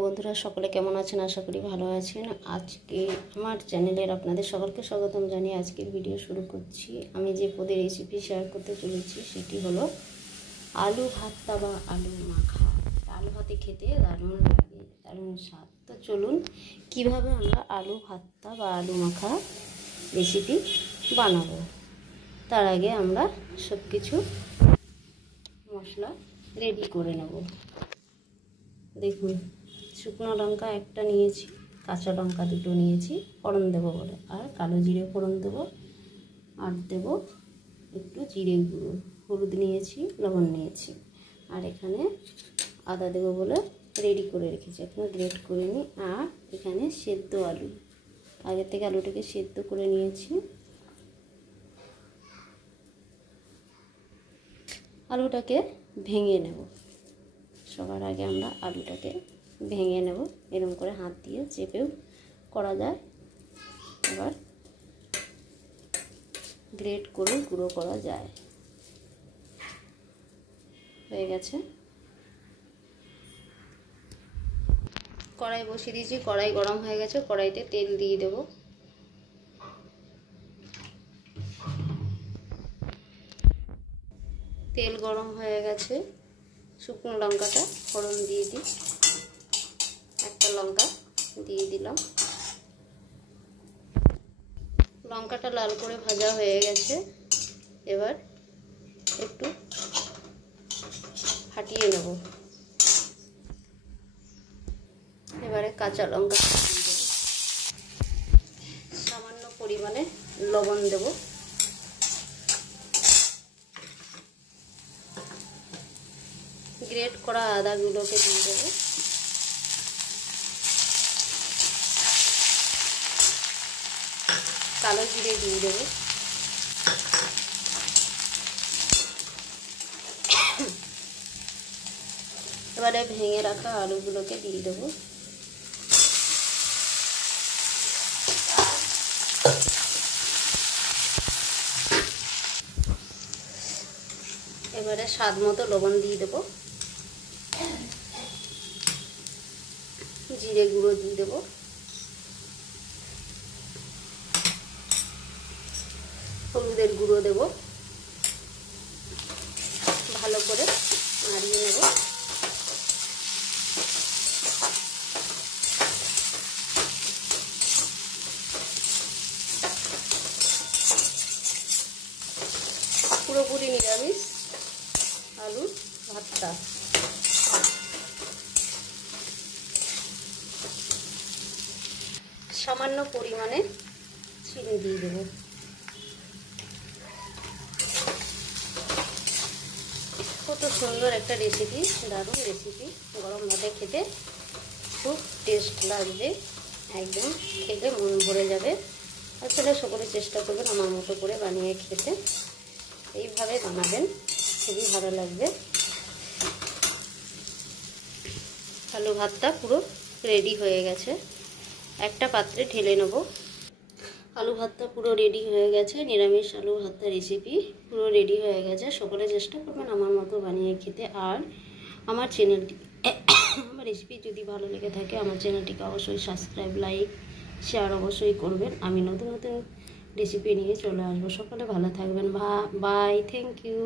বন্ধুরা সকলে কেমন আছেন? আশা করি ভালো আছেন। আজকে আমার চ্যানেলের আপনাদের সকলকে স্বাগতম জানিয়ে আজকের ভিডিও শুরু করছি। আমি যে পদের রেসিপি শেয়ার করতে চলেছি সেটি হলো আলু ভর্তা বা আলু মাখা। আলু ভাতে খেতে দারুণ লাগে, দারুণ স্বাদ। তো চলুন কিভাবে আমরা আলু ভর্তা বা আলু মাখা রেসিপি বানাবো। তার আগে আমরা সব কিছু মশলা রেডি করে নেব। দেখুন, শুকনো লঙ্কা একটা নিয়েছি, কাঁচা লঙ্কা দুটো নিয়েছি ফোড়ন দেবো বলে, আর কালো জিরে ফোড়ন দেবো, আর দেবো একটু জিরে গুঁড়ো, হলুদ নিয়েছি, লবণ নিয়েছি, আর এখানে আদা দেবো বলে রেডি করে রেখেছি, এখানে গ্রেট করে নিই। আর এখানে সেদ্ধ আলু, আগে থেকে আলুটাকে সেদ্ধ করে নিয়েছি। আলুটাকে ভেঙে নেব। সবার আগে আমরা আলুটাকে ভেঙে নেব, এরকম করে হাত দিয়ে চেপেও করা যায়, আবার গ্রেট করে গুঁড়ো করা যায়। হয়ে গেছে। কড়াই বসিয়ে দিয়েছি, কড়াই গরম হয়ে গেছে, কড়াইতে তেল দিয়ে দেব। তেল গরম হয়ে গেছে, শুকনো লঙ্কাটা ফোড়ন দিয়ে দিই, একটা লঙ্কা দিয়ে দিলাম। লঙ্কাটা লাল করে ভাজা হয়ে গেছে, এবার একটু ফাটিয়ে নেব। এবারে কাঁচা লঙ্কা দিয়ে দেব, সামান্য পরিমাণে লবণ দেব, গ্রেট করা আদাগুলোকে দিয়ে দেবো, কালো জিরে দিয়ে দেবো, এবারে ভেঙে রাখা আলুগুলোকে দিয়ে দেবো। এবারে স্বাদ মতো লবণ দিয়ে দেবো, জিরে গুঁড়ো দিয়ে দেবো, হলুদের গুঁড়ো দেব, ভালো করে নাড়িয়ে নেব। পুরোপুরি নিরামিষ আলুর ভর্তা। সামান্য পরিমাণে চিনি দিয়ে দেবো। কত সুন্দর একটা রেসিপি, দারুণ রেসিপি, গরম ভাতে খেতে খুব টেস্ট লাগবে, একদম খেতে মন ভরে যাবে। আসলে সকলে চেষ্টা করবেন আমার মতো করে বানিয়ে খেতে, এইভাবে বানাবেন, খুবই ভালো লাগবে। আলু ভাতটা পুরো রেডি হয়ে গেছে, একটা পাত্রে ঢেলে নেব। আলু ভাতটা পুরো রেডি হয়ে গেছে, নিরামিষ আলু ভাতটা রেসিপি পুরো রেডি হয়ে গেছে। সকলে চেষ্টা করবেন আমার মতো বানিয়ে খেতে। আর আমার চ্যানেলটি, আমার রেসিপি যদি ভালো লেগে থাকে আমার চ্যানেলটিকে অবশ্যই সাবস্ক্রাইব, লাইক, শেয়ার অবশ্যই করবেন। আমি নতুন নতুন রেসিপি নিয়ে চলে আসবো। সকলে ভালো থাকবেন। Bye, thank you.